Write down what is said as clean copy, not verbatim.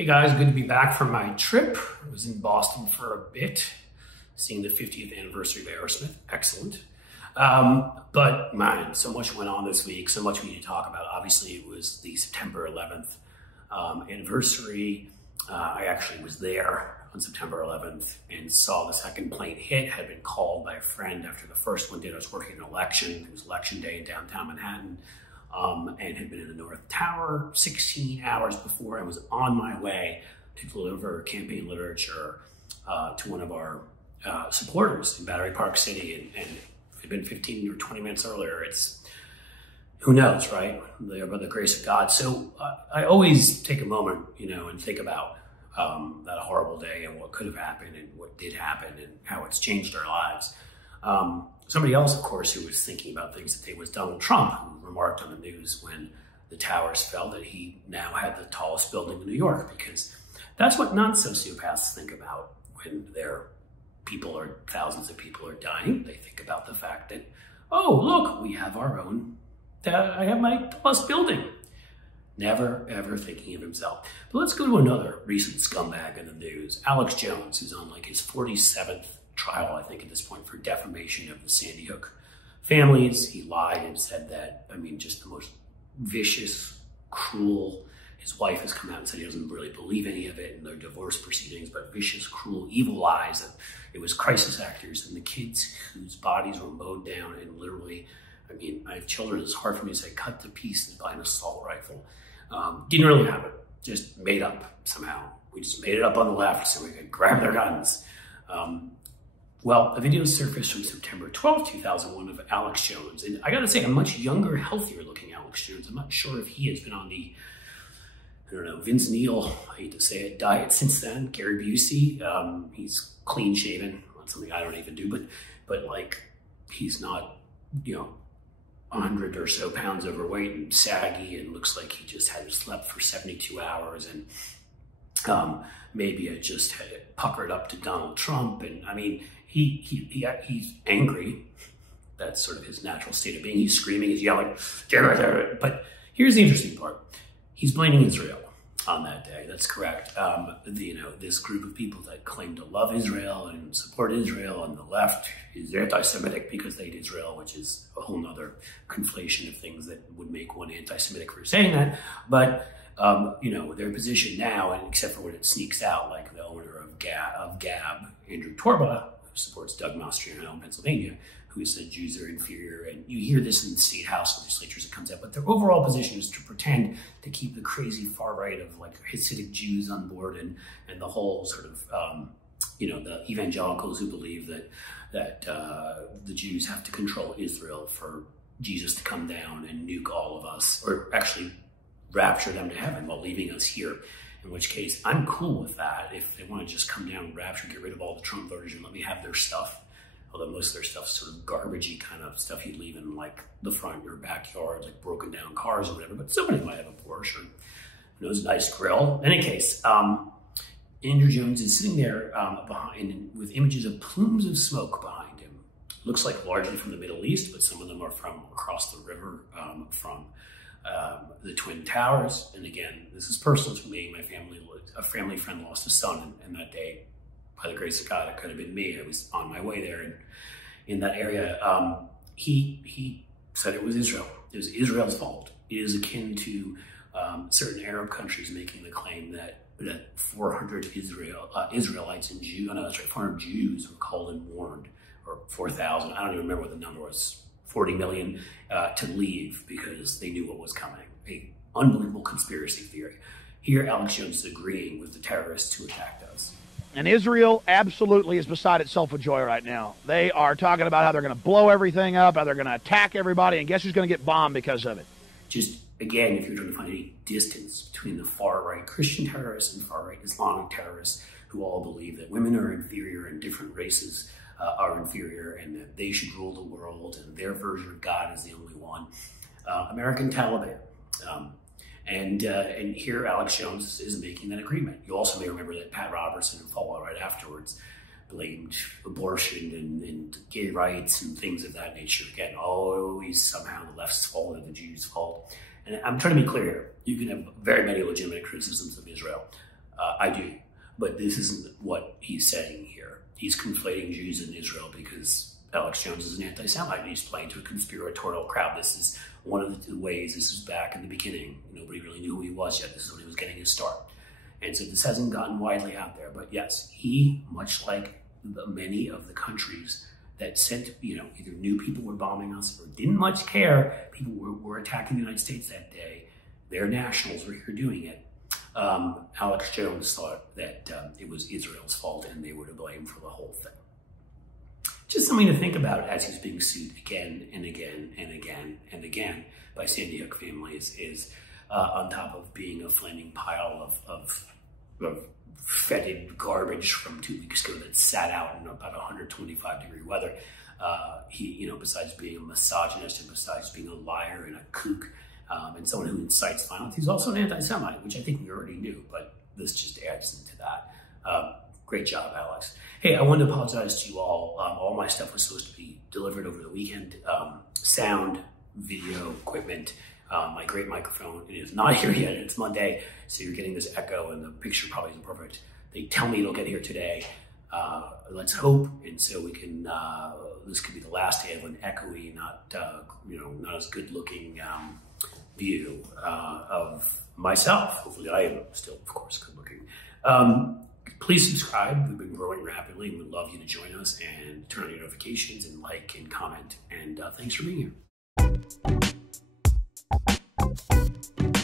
Hey guys, good to be back from my trip. I was in Boston for a bit, seeing the 50th anniversary of Aerosmith. Excellent. But man, so much went on this week, so much we need to talk about. Obviously, it was the September 11th anniversary. I actually was there on September 11th and saw the second plane hit. Had been called by a friend after the first one did. I was working an election. It was election day in downtown Manhattan. And had been in the North Tower 16 hours before. I was on my way to deliver campaign literature to one of our supporters in Battery Park City. And if it had been 15 or 20 minutes earlier, it's, who knows, right? By the grace of God. So I always take a moment, and think about that horrible day and what could have happened and what did happen and how it's changed our lives. Somebody else, of course, who was thinking about things that day was Donald Trump, who remarked on the news when the towers fell that he now had the tallest building in New York, because that's what nonsenseiopaths think about when thousands of people are dying. They think about the fact that, oh, look, we have our own, I have my tallest building. Never, ever thinking of himself. But let's go to another recent scumbag in the news, Alex Jones, who's on like his 47th trial, I think, at this point for defamation of the Sandy Hook families. He lied and said that, just the most vicious, cruel. His wife has come out and said he doesn't really believe any of it in their divorce proceedings, but vicious, cruel, evil lies that it was crisis actors and the kids whose bodies were mowed down and literally, I have children, it's hard for me to say, cut to pieces by an assault rifle. Didn't really happen, just made up somehow. We just made it up on the left so we could grab their guns. Well, a video surfaced from September 12, 2001 of Alex Jones. And I gotta say, a much younger, healthier looking Alex Jones. I'm not sure if he has been on the, Vince Neil, I hate to say it, diet since then. Gary Busey, he's clean shaven. That's something I don't even do, but like, he's not, 100 or so pounds overweight and saggy and looks like he just hadn't slept for 72 hours. And maybe I just had it puckered up to Donald Trump. And he's angry. That's sort of his natural state of being. He's screaming, he's yelling, but here's the interesting part. He's blaming Israel on that day. That's correct. This group of people that claim to love Israel and support Israel on the left is anti-Semitic because they hate Israel, which is a whole nother conflation of things that would make one anti-Semitic for saying that. But their position now, and except for when it sneaks out, like the owner of Gab Andrew torba, who supports Doug Masterson Pennsylvania, who said Jews are inferior, and you hear this in the state house legislatures, it comes out, but their overall position is to pretend to keep the crazy far right of like Hasidic Jews on board and the whole sort of, the evangelicals who believe that the Jews have to control Israel for Jesus to come down and nuke all of us, or actually rapture them to heaven while leaving us here. In which case, I'm cool with that. If they want to just come down and rapture, get rid of all the Trump voters and let me have their stuff. Although most of their stuff's sort of garbagey kind of stuff you'd leave in like the front or backyard, like broken down cars or whatever. But somebody might have a Porsche or who knows, nice grill. In any case, Andrew Jones is sitting there behind with images of plumes of smoke behind him. Looks like largely from the Middle East, but some of them are from across the river, from the Twin Towers. And again, this is personal to me. A family friend lost a son, and that day, by the grace of God, it could have been me. I was on my way there, and in that area, he said it was Israel. It was Israel's fault. It is akin to certain Arab countries making the claim that 400 Israelites and Jews, 400 Jews were called and warned, or 4,000. I don't even remember what the number was. 40 million to leave because they knew what was coming. An unbelievable conspiracy theory. Here, Alex Jones is agreeing with the terrorists who attacked us. And Israel absolutely is beside itself with joy right now. They are talking about how they're going to blow everything up, how they're going to attack everybody, and guess who's going to get bombed because of it? Just, again, if you're trying to find any distance between the far-right Christian terrorists and far-right Islamic terrorists who all believe that women are inferior and different races are inferior and that they should rule the world and their version of God is the only one. American Taliban. And here Alex Jones is making that agreement. You also may remember that Pat Robertson and Fallout right afterwards blamed abortion and gay rights and things of that nature. Again, always somehow the left's fault or the Jews' fault. And I'm trying to be clear here. You can have very many legitimate criticisms of Israel. I do. But this isn't what he's saying here. He's conflating Jews in Israel because Alex Jones is an anti-Semite and he's playing to a conspiratorial crowd. This is one of the ways. This is back in the beginning. Nobody really knew who he was yet. This is when he was getting his start. And so this hasn't gotten widely out there. But yes, he, much like many of the countries that sent, either knew people were bombing us or didn't much care, people were attacking the United States that day, their nationals were here doing it. Alex Jones thought that it was Israel's fault and they were to blame for the whole thing. Just something to think about as he's being sued again and again and again and again by Sandy Hook families is on top of being a flaming pile of fetid garbage from 2 weeks ago that sat out in about 125-degree weather. He, besides being a misogynist and besides being a liar and a kook, and someone who incites violence, he's also an anti-Semite, which I think we already knew, but this just adds into that. Great job, Alex. Hey, I wanted to apologize to you all. All my stuff was supposed to be delivered over the weekend. Sound, video, equipment, my great microphone. It is not here yet. It's Monday, so you're getting this echo, and the picture probably isn't perfect. They tell me it'll get here today. Let's hope, and so we can. This could be the last day of an echoey, not as good-looking view of myself. Hopefully, I am still, of course, good-looking. Please subscribe. We've been growing rapidly, and we'd love you to join us and turn on your notifications and like and comment. And thanks for being here.